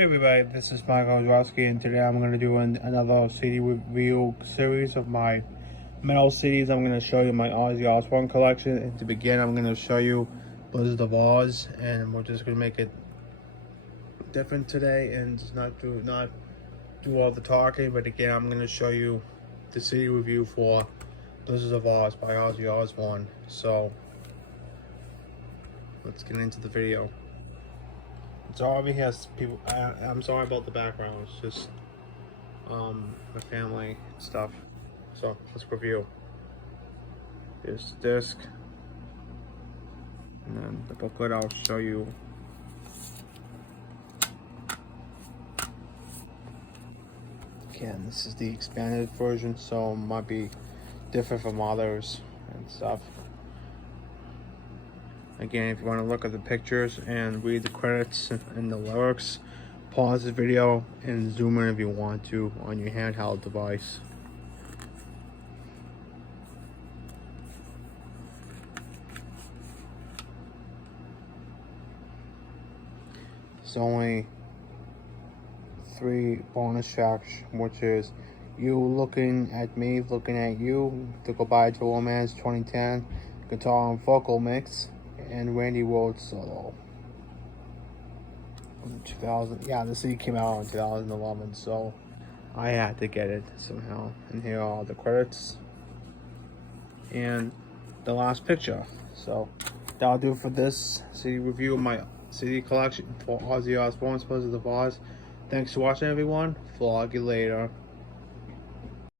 Hey everybody, this is Michael Ozzy, and today I'm going to do another CD review series of my metal CDs. I'm going to show you my Ozzy Osbourne collection, and to begin I'm going to show you Blizzard of Oz, and we're just going to make it different today and just not do all the talking, but again I'm going to show you the CD review for Blizzard of Oz by Ozzy Osbourne. So let's get into the video. So over here, people. I'm sorry about the background. It's just my family stuff. So let's review. This disc, and then the booklet. I'll show you. Again, this is the expanded version, so it might be different from others and stuff. Again, if you want to look at the pictures and read the credits and the lyrics, pause the video and zoom in if you want to on your handheld device. There's only 3 bonus tracks, which is You Looking at Me, Looking at You, The Goodbye to Romance 2010, Guitar and Vocal Mix, and Randy Rhoads solo. 2000, yeah, the CD came out in 2011, so I had to get it somehow. And here are all the credits and the last picture. So that'll do for this CD review of my CD collection for Ozzy Osbourne's Blizzard of Oz. Thanks for watching, everyone. Vlog you later.